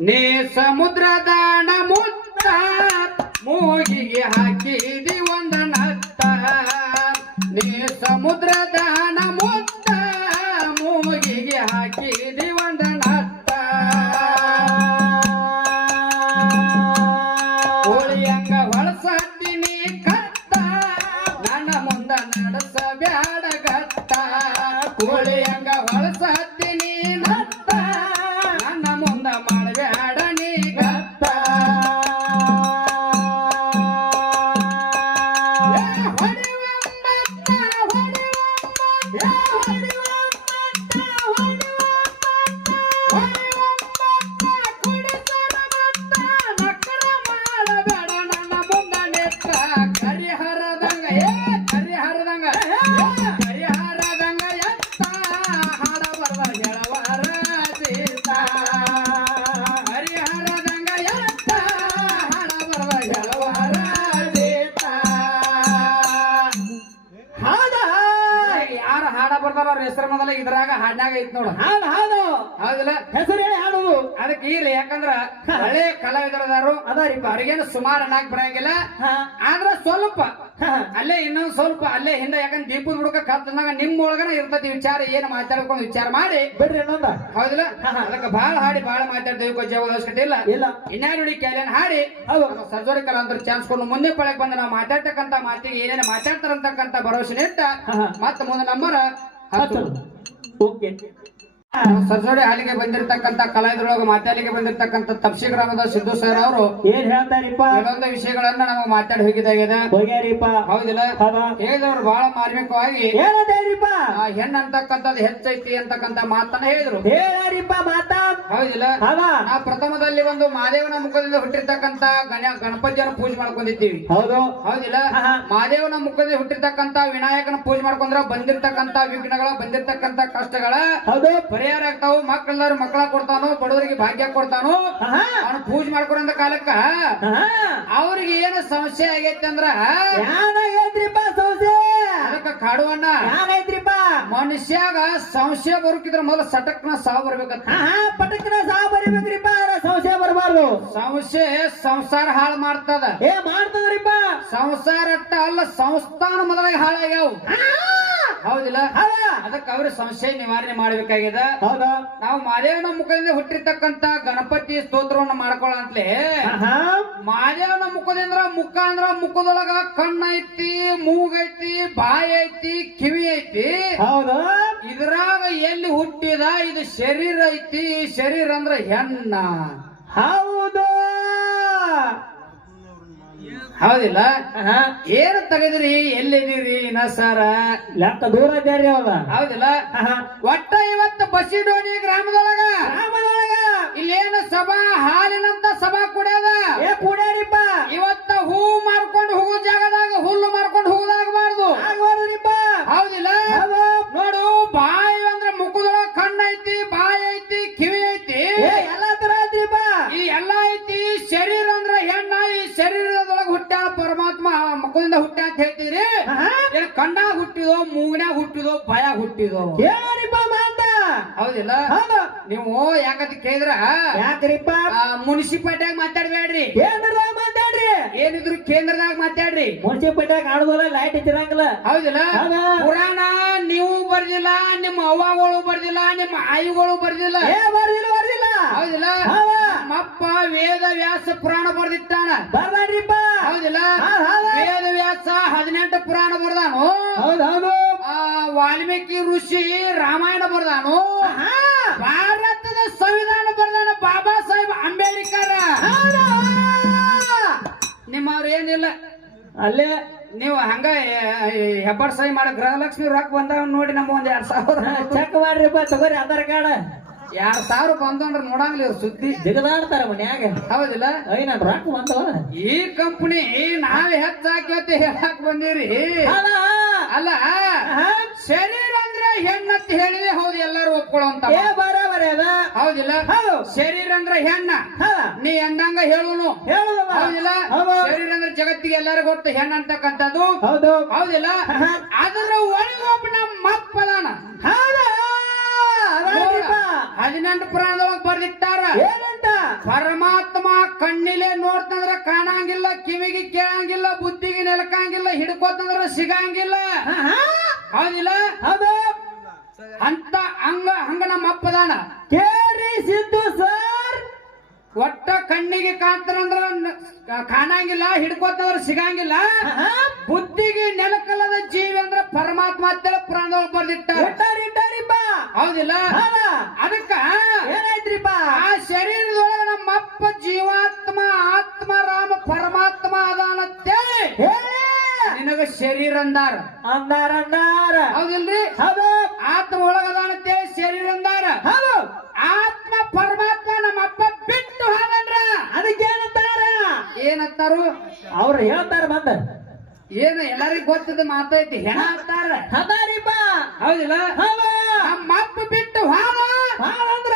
ನೀ ಸಮುದ್ರದಾನ ಮುತ್ತ ಮೂಗಿಗೆ ಹಾಕಿದಿ ಒಂದ ನತ್ತ. ನೀ ಸಮುದ್ರದಾನ ಮುತ್ತ ಮೂಗಿಗೆ ಹಾಕಿದಿ ಒಂದ ನತ್ತ. ಕೋಳಿಯಂಗ ಹೊಳಸತ್ತೀನಿ ಕತ್ತ. ನನ್ನ ಮುಂದ ನಡೆಸ ಬ್ಯಾಡ ಗತ್ತ. ಕೋಳಿಯಂಗ ಮತ್ತ, ಅವ್ರ ಹೆಸರು ಮೊದಲ ಇದ್ರಾಗ ಹಾಡ್ನಾಗ ಐತ್ ನೋಡು. ಹಾಡು ಹಾಡು ಹೌದಿಲ್ಲ? ಹೆಸರು ಹೇಳಿ ಹಾಡುದು. ಅದಕ್ಕೆ ಇಲ್ಲ ಯಾಕಂದ್ರ ಹಳೆ ಕಲಾವಿದರದಾರು ಅದಾರಿಪ್ಪ ಅವ್ರಿಗೇನು ಸುಮಾರು ಅನ್ನಕ್ ಬರಂಗಿಲ್ಲ ಹಾ. ಆದ್ರ ಸ್ವಲ್ಪ ಅಲ್ಲೇ ಇನ್ನೊಂದ್ ಸ್ವಲ್ಪ ಅಲ್ಲೇ ಹಿಂದೆ ಯಾಕಂದ್ರೆ ದೀಪದ ಹುಡುಕ ಕತ್ತನಾಗ ನಿಮ್ ಒಳಗನ ಇರ್ತತಿ ವಿಚಾರ ಏನ್ ಮಾತಾಡ್ಕೊಂಡು ವಿಚಾರ ಮಾಡಿ. ಬಿಡ್ರಿ ಇನ್ನೊಂದ. ಹೌದಿಲ್ಲ. ಅದಕ್ಕೆ ಬಹಳ ಹಾಡಿ ಬಹಳ ಮಾತಾಡ್ತೇವೆ ಕೊಂಚ ಅವಶ್ಯಕತೆ ಇಲ್ಲ. ಇಲ್ಲ. ಇನ್ಯಾ ನೋಡಿ ಕ್ಯಾಲಿಯನ್ ಹಾಡಿ. ಸರ್ಜೋರಿ ಕಲಾಂತರ ಚಾನ್ಸ್ ಕೊಂಡು ಮುಂದೆ ಪಳಕ್ ಬಂದ ನಾವು ಮಾತಾಡ್ತಕ್ಕಂತ ಮಾತಿಗೆ ಏನೇನು ಮಾತಾಡ್ತಾರಂತಕ್ಕಂತ ಭರವಸೆ ಇಟ್ಟ. ಮತ್ತ ಮುಂದೆ ನಂಬರ್ ಹತ್ತು ಓಕೆ ಸರ್ಜೋಡಿ ಹಾಲಿಗೆ ಬಂದಿರತಕ್ಕಂತ ಕಲಾವಿದರೊಳಗೆ ಮಾತಾಡಿಗೆ ಬಂದಿರತಕ್ಕಂತ ತಪ್ಸಿ ಗ್ರಾಮದ ಸಿದ್ದು ಸರ್ ಅವರು. ಏನ್ ಹೇಳ್ತಾರಿಪ್ಪ? ಕೆಲವೊಂದು ವಿಷಯಗಳನ್ನ ನಾವು ಮಾತಾಡಿ ಹೋಗಿದ್ದಾಗಿದೆ. ಹೋಗ್ಯಾರಿಪ್ಪ? ಹೌದಿಲ್ಲ? ಹೌದಾ. ಹೇಳಿದವರು ಬಹಳ ಮಾರ್ಮಿಕವಾಗಿ ಆ ಹೆಣ್ಣು ಅಂತಕ್ಕಂಥದ್ದು ಹೆಚ್ಚೈತಿ ಅಂತಕ್ಕಂತ ಮಾತನ್ನ ಹೇಳಿದ್ರು. ಹೇಳಿಪ್ಪ ಮಾತಾ? ಹೌದಿಲ್ಲ? ಹೌದಾ? ನಾವು ಪ್ರಥಮದಲ್ಲಿ ಒಂದು ಮಾದೇವನ ಮುಖದಿಂದ ಹುಟ್ಟಿರ್ತಕ್ಕಂತ ಗಣ ಗಣಪತಿಯನ್ನು ಪೂಜೆ ಮಾಡ್ಕೊಂಡಿದ್ದೀವಿ. ಹೌದು. ಹೌದಿಲ್ಲ. ಮಾದೇವನ ಮುಖದಿಂದ ಹುಟ್ಟಿರ್ತಕ್ಕಂತ ವಿನಾಯಕನ ಪೂಜೆ ಮಾಡ್ಕೊಂಡ್ರ ಬಂದಿರ್ತಕ್ಕಂತ ವಿಘ್ನಗಳ ಬಂದಿರ್ತಕ್ಕಂತ ಕಷ್ಟಗಳ ಹೌದು. ಪರಿಹಾರ ಆಗ್ತಾವು ಮಕ್ಕಳ ಕೊಡ್ತಾನೋ ಬಡವರಿಗೆ ಭಾಗ್ಯ ಕೊಡ್ತಾನೋ ಅವ್ನು ಪೂಜೆ ಮಾಡ್ಕೊಂಡ ಕಾಲಕ್ಕ. ಅವ್ರಿಗೆ ಏನು ಸಮಸ್ಯೆ ಆಗೈತೆ ಅಂದ್ರ? ಅದಕ್ಕ ಯಾನೈತ್ರಿಪ್ಪ ಮನುಷ್ಯಾಗ ಸಂಶಯ ಬರುಕಿದ್ರ ಮೊದಲ ಸಟಕ್ನ ಸಾವು ಬರ್ಬೇಕಂತ ಪಟಕ್ನ ಸಾವು ಬರಿಬೇಕ್ರಿಪ್ಪ ಸಂಶಯ ಬರಬಾರ್ದು. ಸಂಶಯ ಸಂಸಾರ ಹಾಳು ಮಾಡ್ತದ. ಏ ಮಾಡ್ತದ್ರಿಪ್ಪ. ಸಂಸಾರ ಅಟ್ಟ ಅಲ್ಲ ಸಂಸ್ಥಾನ ಮೊದಲಾಗಿ ಹಾಳಾಗ್ಯಾವ. ಹೌದಿಲ್ಲ? ಹೌದಾ. ಅದಕ್ಕೆ ಅವ್ರ ಸಂಶಯ ನಿವಾರಣೆ ಮಾಡಬೇಕಾಗಿದೆ ಹೌದಾ. ನಾವು ಮಾದೇವನ ಮುಖದಿಂದ ಹುಟ್ಟಿರ್ತಕ್ಕಂತ ಗಣಪತಿ ಸ್ತೋತ್ರವನ್ನು ಮಾಡ್ಕೊಳ್ಳಂತ್ಲೆ ಮಾದೇವನ ಮುಖದಿಂದ ಮುಖ ಅಂದ್ರ ಮುಖದೊಳಗ ಕಣ್ಣ ಐತಿ ಮೂಗೈತಿ ಬಾಯಿ ಐತಿ ಕಿವಿ ಐತಿ ಹೌದು. ಇದ್ರಾಗ ಎಲ್ಲಿ ಹುಟ್ಟಿದ? ಇದು ಶರೀರ ಐತಿ. ಶರೀರ ಅಂದ್ರ ಹೆಣ್ಣ. ಹೌದು. ಹೌದಿಲ್ಲ? ಏನು ತೆಗೆದ್ರಿ? ಎಲ್ಲಿದ್ದೀರಿ? ನಸಾರ ಸರ. ಲೆಕ್ಕ ದೂರ ಬೇರೆ ಹೌದಿಲ್ಲ. ಒಟ್ಟ ಇವತ್ತು ಬಸಿಡೋಣಿ ಗ್ರಾಮದೊಳಗ. ರಾಮನೊಳಗ ಹುಟ್ಟ ಅಂತ ಹೇಳ್ತೀರಿ? ಕಂಡ ಹುಟ್ಟಿದೋ ಮೂಗಿನಾಗ ಹುಟ್ಟಿದೋ ಭಯ ಹುಟ್ಟಿದೋ? ಏನಿಪ್ಪ ಮಾತ? ಹೌದಿಲ್ಲ? ಹೌದು. ನೀವು ಯಾಕಂತ ಕೇಳಿದ್ರ? ಯಾಕ್ರಿಪ್ಪ? ಮುನ್ಸಿಪಾಲ್ಟಿಯಾಗ ಮಾತಾಡ್ಬೇಡ್ರಿ. ಕೇಂದ್ರದಾಗ ಮಾತಾಡ್ರಿ. ಏನಿದ್ರು ಕೇಂದ್ರದಾಗ ಮಾತಾಡ್ರಿ. ಮುನ್ಸಿಪಾಲ್ಟಿಯಾಗ ಆಡುದಲ್ಲ ಲೈಟ್ ಇದ್ದಿರಂಗಲ್ಲ. ಹೌದಿಲ್ಲ? ಹೌದಾ? ಪುರಾಣ ನೀವು ಬರ್ದಿಲ್ಲ ನಿಮ್ಮ ಅವ್ವಗಳು ಬರ್ದಿಲ್ಲ ನಿಮ್ಮ ಆಯಿಗಳು ಬರ್ದಿಲ್ಲ. ಬರ್ದಿಲ್ಲ. ಹೌದಿಲ್ಲ? ಹೌದಾ? ನಮ್ಮಪ್ಪ ವೇದ ವ್ಯಾಸ ಪುರಾಣ ಬರ್ದಿತ್ತಾನ ಬರ್ದಾಡ್ರಿಪ್ಪ ಹೌದಿಲ್ಲ? ಹೌದ್ ಹೌದು. ವೇದ ವ್ಯಾಸ ಹದಿನೆಂಟು ಪುರಾಣ ಬರ್ದಾನು. ಹೌದು ಹೌದು. ಆ, ವಾಲ್ಮೀಕಿ ಋಷಿ ರಾಮಾಯಣ ಬರ್ದಾನು. ಭಾರತದ ಸಂವಿಧಾನ ಬರ್ದಾನ ಬಾಬಾ ಸಾಹೇಬ್ ಅಂಬೇಡ್ಕರ್. ನಿಮ್ಮ ನಿಮ್ಮವ್ರು ಏನಿಲ್ಲ? ಅಲ್ಲೇ. ನೀವು ಹಂಗ ಹೆಬ್ಬಾಡ್ ಸಹಿ ಮಾಡ ಗೃಹಲಕ್ಷ್ಮಿ ರೊಕ್ಕ ಬಂದಾವ ನೋಡಿ ನಮ್ಮ ಒಂದ್ ಎರಡ್ ಸಾವಿರ. ಚೆಕ್ ಮಾಡ್ರಿಪ್ಪ ತಗೋರಿ ಆಧಾರ್ ಕಾರ್ಡ್. ಎರಡ್ ಸಾವಿರ ಬಂದ್ರ ನೋಡಂಗಿಲ್ಲ ಇವ್ರ ಸುದ್ದಿ. ಜಿಗದಾಡ್ತಾರ ಮನ್ಯಾಗ. ಹೌದಿಲ್ಲ? ಐ ನನ್ ರೊಕ್ಕ ಬಂದವ ಈ ಕಂಪನಿ ನಾವ್ ಹೆಚ್ಚಾಕಿ ಹೇಳಕ್ ಬಂದಿರಿ? ಅಲ್ಲ. ಶರೀರ ಅಂದ್ರೆ ಹೆಣ್ಣಂತ ಹೇಳಿದೆ ಹೌದು ಎಲ್ಲಾರು ಒಪ್ಕೊಳ್ಳುವಂತ ಏ ಬರಬರಿ ಅದ. ಹೌದಿಲ್ಲ? ಹೌದು. ಶರೀರ ಅಂದ್ರೆ ಹೆಣ್ಣ? ನೀ ಅಂದಂಗ ಹೇಳುನು? ಹೌದಿಲ್ಲ? ಹೌದು. ಶರೀರ ಅಂದ್ರೆ ಜಗತ್ತಿಗೆ ಎಲ್ಲಾರು ಗೊತ್ತು ಹೆಣ್ಣ ಅಂತಕ್ಕಂಥದ್ದು. ಹೌದು. ಹೌದಿಲ್ಲ. ಅದರ ಒಳಗೆ ಒಬ್ಬ ನಮ್ಮ ಮಪ್ಪದಾನ ಹೌದಾ? ಹದಿನೆಂಟು ಪುರಾಣದೊಳಗೆ ಬರ್ದಿಟ್ಟಾರ. ಏನಂತ? ಪರಮಾತ್ಮ ಕಣ್ಣಿಲೆ ನೋಡ್ತಂದ್ರ ಕಾಣಂಗಿಲ್ಲ ಕಿವಿಗೆ ಕೇಳಂಗಿಲ್ಲ ಬುದ್ಧಿಗೆ ನೆಲಕಂಗಿಲ್ಲ ಹಿಡ್ಕೋತಂದ್ರ ಸಿಗಂಗಿಲ್ಲ. ಹೌದಿಲ್ಲ? ಹೌದು. ಅಂತ ಹಂಗ ಹಂಗ ನಮ್ಮ ಅಪ್ಪದಾನ ಕೇಳಿ ಸಿದ್ದು ಸರ್. ಒಟ್ಟ ಕಣ್ಣಿಗೆ ಕಾಣ್ತಾರಂದ್ರ ಕಾಣಂಗಿಲ್ಲ ಹಿಡ್ಕೋತಂದ್ರ ಸಿಗಂಗಿಲ್ಲ. ಬುದ್ಧಿಗೆ ನೆಲಕಲ್ಲದ ಜೀವಿ ಅಂದ್ರ ಪರಮಾತ್ಮ ಅಂತೇಳಿ ಪುರಾಣದೊಳಗೆ ಇಟ್ಟಾರಿಪ್ಪ ಹೌದಿಲ್ಲ? ಹೌದ. ಅದಕ್ಕ ಏನಾಯ್ತ್ರಿಪ್ಪ? ಆ ಶರೀರದೊಳಗ ನಮ್ಮ ಅಪ್ಪ ಜೀವಾತ್ಮ ಆತ್ಮ ರಾಮ ಪರಮಾತ್ಮ ಅದಾನಂತೇಳಿ ಹೇಳಿ ನಿನಗ ಶರೀರ ಅಂದಾರ. ಅಂದಾರ ಅಂದಾರ. ಹೌದಿಲ್ರಿ? ಹೌದು. ಆತ್ಮ ಒಳಗದಾನಂತೇಳಿ ಶರೀರ ಅಂದಾರ. ಹೌದು. ಆತ್ಮ ಪರಮಾತ್ಮ ನಮ್ಮ ಅಪ್ಪ ಬಿಟ್ಟು ಹೋದನ್ರ ಅದಕ್ಕೇನಂತಾರ? ಏನಂತಾರು? ಅವ್ರು ಹೇಳ್ತಾರ ಬಂದ. ಏನು ಎಲ್ಲರಿಗೂ ಗೊತ್ತದ ಮಾತೈತಿ ಹೆಣ ಅಂತಾರ. ಹದಾರಿಪ್ಪ ಹೌದಿಲ್ಲ? ಹೌದ. ನಮ್ಮ ಅಪ್ಪ ಬಿಟ್ಟು ಅಂದ್ರ?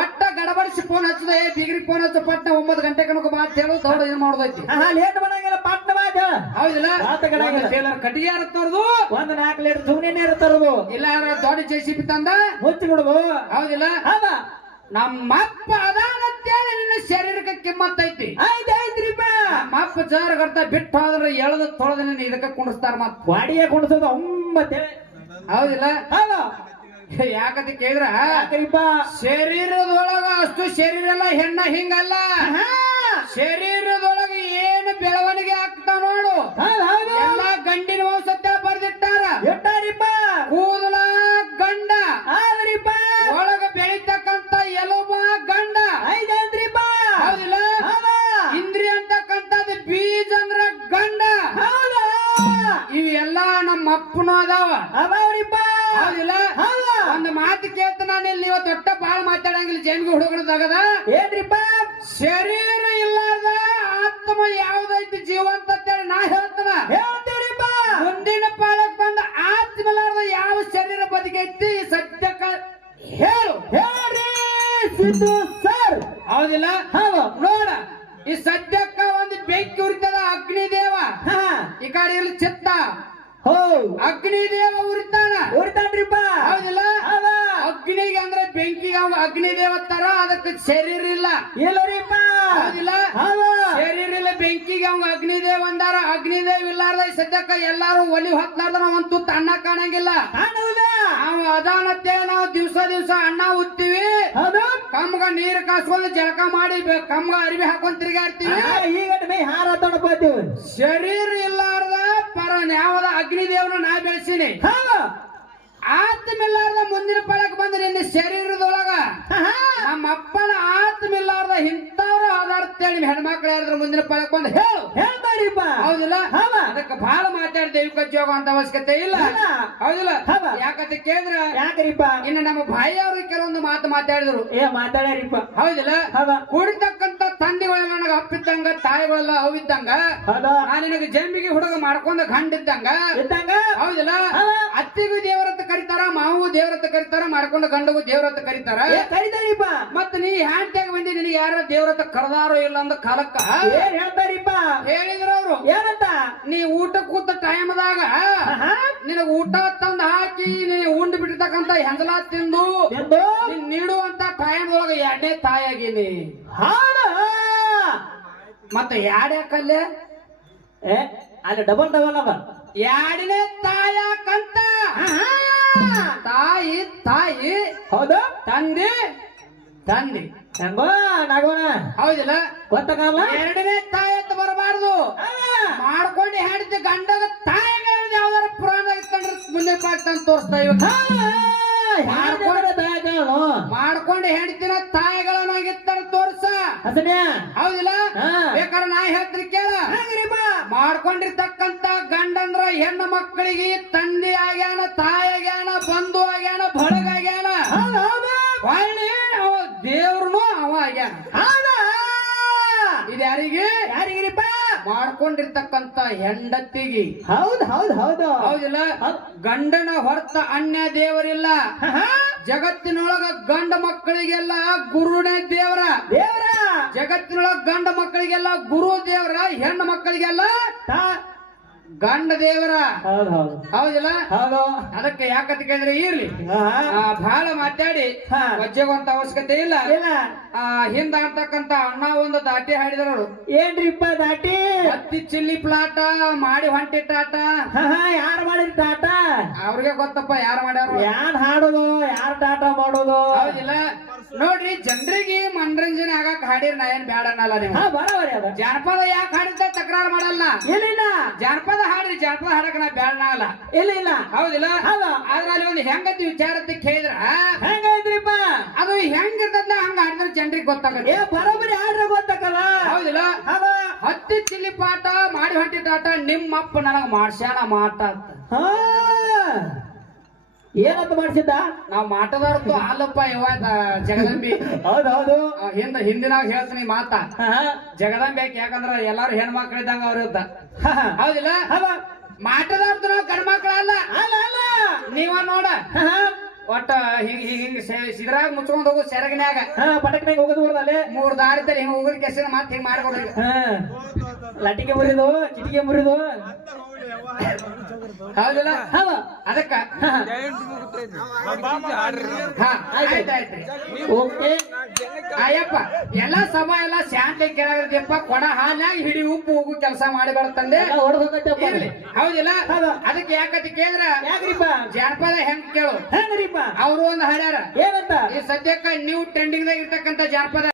ಒಟ್ಟ ಗಡಬಡಿಸಿ ಫೋನ್ ಹಚ್ಚದ ಏ ಬಿಗ್ರಿ ಫೋನ್ ಹಚ್ಚ ಪಟ್ಟ ಒಂಬತ್ತು ಗಂಟೆ ಕನಕ ಮಾತು ಹೇಳು ದೌಡ ಇದು ಮಾಡೋದೈತಿ. ಲೇಟ್ ಮಾಡಂಗಿಲ್ಲ ಪಟ್ಟ ಮಾತ ಹೌದಿಲ್ಲ. ಟೇಲರ್ ಕಟ್ಟಿಗೆ ತರದು? ಒಂದ್ ನಾಲ್ಕು ಲೀಟರ್ ಸುಮ್ನೆ ನೀರು ತರುದು? ಇಲ್ಲ ದೊಡ್ಡ ಜೆ ಸಿ ಬಿ ತಂದ? ಮುಚ್ಚಿ ಬಿಡುದು ಹೌದಿಲ್ಲ? ಹೌದ? ನಮ್ಮಪ್ಪ ಅದಾನಂತೇಳಿ ನಿನ್ನ ಶರೀರಕ್ಕೆ ಕಿಮ್ಮತ್ತೈತಿ ಆಯ್ತು ಐತ್ರಿಪ್ಪ ನಮ್ಮಪ್ಪ ಜರ ಗರ್ತ ಬಿಟ್ಟು ಹೋದ್ರೆ ಎಳದ ತೊಳೆದ ನಿನ್ನ ಇದಕ್ಕೆ ಕುಣಿಸ್ತಾರ ಮತ್ತೆ ಬಾಡಿಯೇ ಕುಣಿಸೋದು ಒಂಬತ್ತೆ ಹೌದಿಲ್ಲ? ಹೌದು. ಯಾಕಂತ ಕೇಳಿದ್ರ? ಶರೀರದೊಳಗ ಅಷ್ಟು ಶರೀರ ಎಲ್ಲ ಹೆಣ್ಣ ಹಿಂಗಲ್ಲ. ಶರೀರದೊಳಗ ಏನ್ ಬೆಳವಣಿಗೆ ಆಗ್ತಾವ ನೋಡು. ಎಲ್ಲಾ ಗಂಡಿನ ವಂಶತ್ತ ಬರ್ದಿಟ್ಟಾರ. ಕೂದಲ ಗಂಡ. ಒಳಗ ಬೆಳಿತಕ್ಕಂತ ಎಲುಬ ಗಂಡ. ಹೌದಿಲ್ಲ? ಇಂದ್ರಿ ಅಂತಕ್ಕಂಥದ್ದು ಬೀಜ ಅಂದ್ರ ಗಂಡ. ಹೌದ. ಇವೆಲ್ಲ ನಮ್ಮ ಅಪ್ಪನು ಅದಾವ. ಅದಾವ್ರಿಪ್ಪ. ಹೌದಿಲ್ಲ? ಒಂದು ಮಾತು ಕೇಳ್ತ ನಾನು ಇಲ್ಲಿ ಇವತ್ತು ದೊಡ್ಡ ಬಾಳ ಮಾತಾಡಂಗಿಲ್ಲ ಜನ್ಗೆ ತಗದ. ಏನ್ರಿಪ್ಪ? ಶರೀರ ಇಲ್ಲದ ಆತ್ಮ ಯಾವ್ದೈತಿ ಜೀವಂತ ಅಂತೇಳಿ ನಾ ಹೇಳ್ತಾನ. ಹೇಳ್ತೀರಿಪ್ಪ ಮುಂದಿನ ಪಾಲಕ್ ಬಂದ ಆತ್ಮ ಇಲ್ಲಾರ್ದ ಯಾವ ಶರೀರ ಬದುಕೈತಿ ಸದ್ಯಕ್ಕ ಹೇಳು. ಹೇಳ್ರಿ ಸಿದ್ದು ಸರ್. ಹೌದಿಲ್ಲ? ಹೌದು. ನೋಡ ಈ ಸದ್ಯಕ್ಕ ಒಂದು ಬೆಂಕಿ ಉರಿತದ ಅಗ್ನಿದೇವ. ಈ ಕಡೆ ಇಲ್ಲಿ ಚಿತ್ತ. ಹೋ. ಅಗ್ನಿದೇವ ಉರಿತಾನ. ಉರಿತಾನ್ರಿಪ್ಪ. ಹೌದಿಲ್ಲ? ಹೌದ. ಅಗ್ನಿಗೆ ಅಂದ್ರೆ ಬೆಂಕಿಗೆ ಅವ ಅಗ್ನಿದೇವ ತರ ಅದಕ್ಕೆ ಶರೀರ ಇಲ್ಲ. ಇಲ್ಲರಿಪ್ಪ. ಹೌದಿಲ್ಲ? ಹೌದ. ಶರೀರ ಇಲ್ಲ ಬೆಂಕಿಗೆ ಅಗ್ನಿ ದೇವ ಅಂದಾರ. ಅಗ್ನಿದೇವ್ ಇಲ್ಲಾರ್ದ ಈ ಸದ್ಯಕ್ಕ ಎಲ್ಲಾರು ಒಲಿ ಹೊತ್ಲಾರ್ದ ಒಂದು ತುತ್ತು ಅನ್ನ ಕಾಣಂಗಿಲ್ಲ. ನಾವು ಅದಾನತ್ತೇಳಿ ನಾವು ದಿವಸ ದಿವಸ ಅನ್ನ ಉತ್ತೀವಿ. ಕಮ್ಗ ನೀರ್ ಕಾಸ್ಕೊಂಡು ಜಳಕ ಮಾಡಿ ಕಮ್ಗ ಅರಿವಿ ಹಾಕೊಂಡ್ ತಿರ್ಗಾಡ್ತೀವಿ. ಶರೀರ ಇಲ್ಲಾರ್ದ ಪರ ಯಾವದ ಅಗ್ನಿದೇವನ ನಾ ಬೆಳೆಸಿನಿ. ಆತ್ಮಿಲ್ಲಾರ್ದ ಮುಂದಿನ ಪಳಕ್ ಬಂದ್ರೆ ನಿನ್ನ ಶರೀರದೊಳಗ. ಹಾ ನಮ್ಮ ಅಪ್ಪನ ಆತ್ಮಿಲ್ಲಾರ್ದ ಇಂಥವ್ರ ಇಂಥವ್ರು ಆಧಾರ್ತೇಳಿ ಹೆಣ್ಮಕ್ಳು ಯಾರಾದ್ರೂ ಮುಂದಿನ ಪಳಕ್ ಬಂದ್ ಹೇಳು. ಹೇಳ್ತಾರಿಪ್ಪ ಹೌದಿಲ್ಲ? ಹೌದ ಅದಕ್ಕೆ ಬಹಳ ಮಾತಾಡಿ ದೇವಿ ಜೋಗ ಅಂತ ಅವಶ್ಯಕತೆ ಇಲ್ಲ. ಹೌದಿಲ್ಲ? ಹೌದ. ಯಾಕಂತ ಕೇಂದ್ರ ಯಾಕ್ರಿಪ್ಪ? ಇನ್ನು ನಮ್ಮ ಭಾಯಿಯವರು ಕೆಲವೊಂದು ಮಾತು ಮಾತಾಡಿದ್ರು. ಏ ಮಾತಾಡ್ಯಾರಿಪ್ಪ. ಹೌದಿಲ್ಲ? ಹೌದ ಕುಡಿತಕ್ಕಂತ ತಂದೆಗಳೆಲ್ಲ ನನಗ ಅಪ್ಪಿದ್ದಂಗ ತಾಯಿಗಳೆಲ್ಲ ಅವಿದ್ದಂಗ ನಿನಗ ನಾ ನಿನಗೆ ಜಂಬಿಗೆ ಹುಡುಗ ಮಾಡ್ಕೊಂಡ ಗಂಡಿದ್ದಂಗ ಇದ್ದಂಗ? ಹೌದಿಲ್ಲ? ಹೌದ? ಅತ್ತಿಗೂ ದೇವರತ್ತ ಕರಿತಾರ ಮಾವು ದೇವರತ್ತ ಕರಿತಾರ ಮಾಡ್ಕೊಂಡ ಗಂಡಗೂ ದೇವರತ್ತ ಕರಿತಾರ. ಏ ಕರಿತಾರಿಪ್ಪ. ಮತ್ತ ನೀ ಹ್ಯಾಂಡ್ಯಾಗ ಬಂದಿ ನಿನಗೆ ಯಾರ ದೇವರತ್ತ ಕರೆದಾರೋ ಇಲ್ಲ ಅಂದ ಕಾಲಕ್ಕ? ಏನ್ ಹೇಳ್ತಾರಿಪ್ಪ? ಹೇಳಿದ್ರು ಅವ್ರು. ಏನಂತ? ನೀ ಊಟ ಕೂತ ಟೈಮ್ದಾಗ. ನಿನಗ ಊಟ ತಂದ ಹಾಕಿ ನೀ ಉಂಡು ಬಿಟ್ಟಿರ್ತಕ್ಕಂತ ಹೆಂಗಲ ತಿಂದು ನೀನ್ ನೀಡುವಂತ ಟೈಮ್ ಒಳಗ ಎರಡನೇ ತಾಯಾಗಿನಿ ಮತ್ತೆ ಮತ್ತ ಯಾಡ್ಯಾಕಲ್ಲೇ ಏ ಅಲ್ಲಿ ಡಬಲ್ ಡಬಲ್ ಅವ. ಎರಡನೇ ತಾಯಾಕಂತ. ತಾಯಿ ತಾಯಿ ಹೌದು? ತಂದೆ. ತಂದೆ. ಹೆಂಗೋ ನಾಗೋಣ ಹೌದಿಲ್ಲ? ಗೊತ್ತಾಗಲ್ಲ ಎರಡನೇ ತಾಯಿ ಅಂತ ಬರಬಾರ್ದು ಮಾಡ್ಕೊಂಡು ಹೆಂಡತಿ ಗಂಡದ ತಾಯಿ ಪಾಕ್ತಾನ ತೋರಿಸ್ತಾ ದಾಯಗಳು ಮಾಡ್ಕೊಂಡು ಹೆಂಡತಿನ ತಾಯಿಗಳನ್ನಾಗಿತ್ತಾರ ತೋರ್ಸ. ಹೌದಿಲ್ಲ. ಬೇಕಾದ್ರೆ ನಾ ಹೇಳ್ತೀನಿ ಕೇಳ. ಮಾಡ್ಕೊಂಡಿರ್ತಕ್ಕಂತ ಗಂಡಂದ್ರ ಹೆಣ್ಣು ಮಕ್ಕಳಿಗೆ ತಂದೆ ಆಗ್ಯಾನ ತಾಯಿ ಆಗ್ಯಾನ ಬಂಧು ಆಗ್ಯಾನ ಬಳಗ ಆಗ್ಯಾನ. ದೇವ್ರನು ಅವ ಆಗ್ಯಾನ. ಹೌದಾ. ಇದು ಯಾರಿಗೆ ಯಾರಿಗಿರಿಪ್ಪ ಮಾಡ್ಕೊಂಡಿರ್ತಕ್ಕಂತ ಹೆಂಡತಿಗೆ. ಹೌದ್ ಹೌದ್ ಹೌದು. ಹೌದಿಲ್ಲ? ಗಂಡನ ಹೊರತ ಅನ್ಯ ದೇವರಿಲ್ಲ. ಜಗತ್ತಿನೊಳಗ ಗಂಡ ಮಕ್ಕಳಿಗೆಲ್ಲ ಗುರುನೇ ದೇವರ. ದೇವರ. ಜಗತ್ತಿನೊಳಗ ಗಂಡ ಮಕ್ಕಳಿಗೆಲ್ಲ ಗುರು ದೇವರ ಹೆಣ್ಣು ಮಕ್ಕಳಿಗೆಲ್ಲ ಗಂಡ ದೇವರ ಹೌದು ಹೌದು. ಹೌದಿಲ್ಲ? ಹೌದು. ಅದಕ್ಕೆ ಯಾಕಂತ ಕೇಳಿದ್ರೆ ಇರ್ಲಿ. ಆ, ಬಹಳ ಮಾತಾಡಿ. ಹಾ. ವಜ್ಜೆಗುವಂತ ಅವಶ್ಯಕತೆ ಇಲ್ಲ. ಇಲ್ಲ. ಹಿಂದ ಆಡ್ತಕ್ಕಂತ ಅಣ್ಣ ಒಂದು ದಾಟಿ ಹಾಡಿದ್ರು ಏನ್ರಿಪ್ಪ ದಾಟಿ? ಹತ್ತಿ ಚಿಲ್ಲಿ ಪ್ಲಾಟ ಮಾಡಿ ಹೊಂಟಿ ಟಾಟ. ಹಾ ಹಾ ಯಾರು ಮಾಡಿದ ಟಾಟ? ಅವ್ರಿಗೆ ಗೊತ್ತಪ್ಪ ಯಾರು ಮಾಡ್ಯಾರ ಯಾರ್ ಹಾಡೋದು ಯಾರು ಟಾಟ ಮಾಡೋದು? ಹೌದಿಲ್ಲ? ನೋಡ್ರಿ ಜನರಿಗೆ ಮನರಂಜನೆ ಆಗಕ್ ಹಾಡಿರ್ ನಾ ಏನ್ ಬ್ಯಾಡ ಅನ್ನಲ್ಲ ನೀವು. ಹಾ ಬರೋಬರಿ ಅದ ಜಾನಪದ ಯಾಕೆ ಹಾಡಿದ ತಕರಾರು ಮಾಡಲ್ಲ. ಇಲ್ಲ ಇಲ್ಲ ಜಾನಪದ ಹಾಡ್ರಿ ಜಾನಪದ ಹಾಡಕ್ ನಾ ಬ್ಯಾಡ ಅನ್ನಲ್ಲ. ಇಲ್ಲ ಇಲ್ಲ ಹೌದಿಲ್ಲ? ಹೌದು. ಆದ್ರೆ ಅಲ್ಲಿ ಒಂದು ಹೆಂಗತಿ ವಿಚಾರ ಅಂತ ಕೇಳಿದ್ರ? ಹೆಂಗೈತ್ರಿಪ್ಪ? ಅದು ಹೆಂಗಿರ್ತದ ಹಂಗ ಹಾಡಿದ್ರೆ ಜನರಿಗೆ ಏ ಗೊತ್ತಾಗತ್ತೆ ಬರೋಬರಿ ಹಾಡ್ರ ಗೊತ್ತಾಗಲ್ಲ? ಹೌದಿಲ್ಲ? ಹೌದು. ಹತ್ತಿ ಚಿಲ್ಲಿ ಪಾಠ ಮಾಡಿ ಹೊಂಟಿ ಟಾಟ ನಿಮ್ಮಪ್ಪ ನನಗ ಮಾಡ್ಸ್ಯಾನ ಮಾಟ ಅಂತ. ಏನಂತ ಮಾಡ್ಸಿದ್ದ? ನಾವ್ ಮಾಟದಾರ್ತು ಅಲ್ಲಪ್ಪ ಇವ ಜಗದಂಬಿ. ಹೌದು ಹೌದು ಹಿಂದಿನಾಗ ಹೇಳ್ತೀನಿ ಮಾತ. ಜಗದಂಬಿ ಯಾಕೆ ಯಾಕಂದ್ರ ಎಲ್ಲಾರು ಹೆಣ್ಮಕ್ಳಿದ್ದಂಗ ಅವ್ರ ಇದ್ದ. ಹೌದಿಲ್ಲ? ಹೌದು. ಮಾಟದಾರ್ತು ನಾವು ಗಂಡ ಮಕ್ಕಳಲ್ಲ ಅಲ್ಲ. ಅಲ್ಲ ನೀವ ನೋಡ. ಒಟ್ಟ ಹಿಂಗ್ ಹಿಂಗ್ ಹಿಂಗ್ ಸಿದ್ರಾಗ ಮುಚ್ಕೊಂಡ್ ಹೋಗು ಸೆರಗನ್ಯಾಗ. ಪಟಕ್ ಪಟಕ್ನಾಗ ಹೋಗೋದು ಮೂರ್ ದಾರಿ ಹಿಂಗ್ ಹೋಗಿದ ಕೆಸಿನ ಮಾತ್ ಹಿಂಗ್ ಮಾಡ್ಕೊಡ್ರಿ. ಲಟಿಕೆ ಮುರಿದು ಕಿಟಿಕೆ ಮುರಿದು. ಹೌದಿಲ್ಲ? ಹೌದು ಅದಕ್ಕ ಓಕೆ. ಅಯ್ಯಪ್ಪ ಎಲ್ಲ ಸಮ ಎಲ್ಲ ಶಾಂತಿ ಕೆಳಗಿರ್ದಪ್ಪ. ಕೊಡ ಹಾಲ್ಯಾಗ ಹಿಡಿ ಉಪ್ಪು ಹೋಗು ಕೆಲಸ ಮಾಡಿ ತಂದೆ. ಹೌದಿಲ್ಲ? ಹೌದು. ಅದಕ್ಕೆ ಯಾಕತಿ ಕೇಳಿದ್ರ? ಯಾಕ್ರಿಪ್ಪ? ಜಾನಪದ ಹೆಂಗ್ ಕೇಳು? ಹೆಂಗ್ರಿಪ್ಪ? ಅವರು ಒಂದು ಹಾಡ್ಯಾರ. ಏನಂತ? ಈ ಸದ್ಯಕ್ಕ ನೀವು ಟ್ರೆಂಡಿಂಗ್ ದಾಗ ಇರ್ತಕ್ಕಂತ ಜಾನಪದ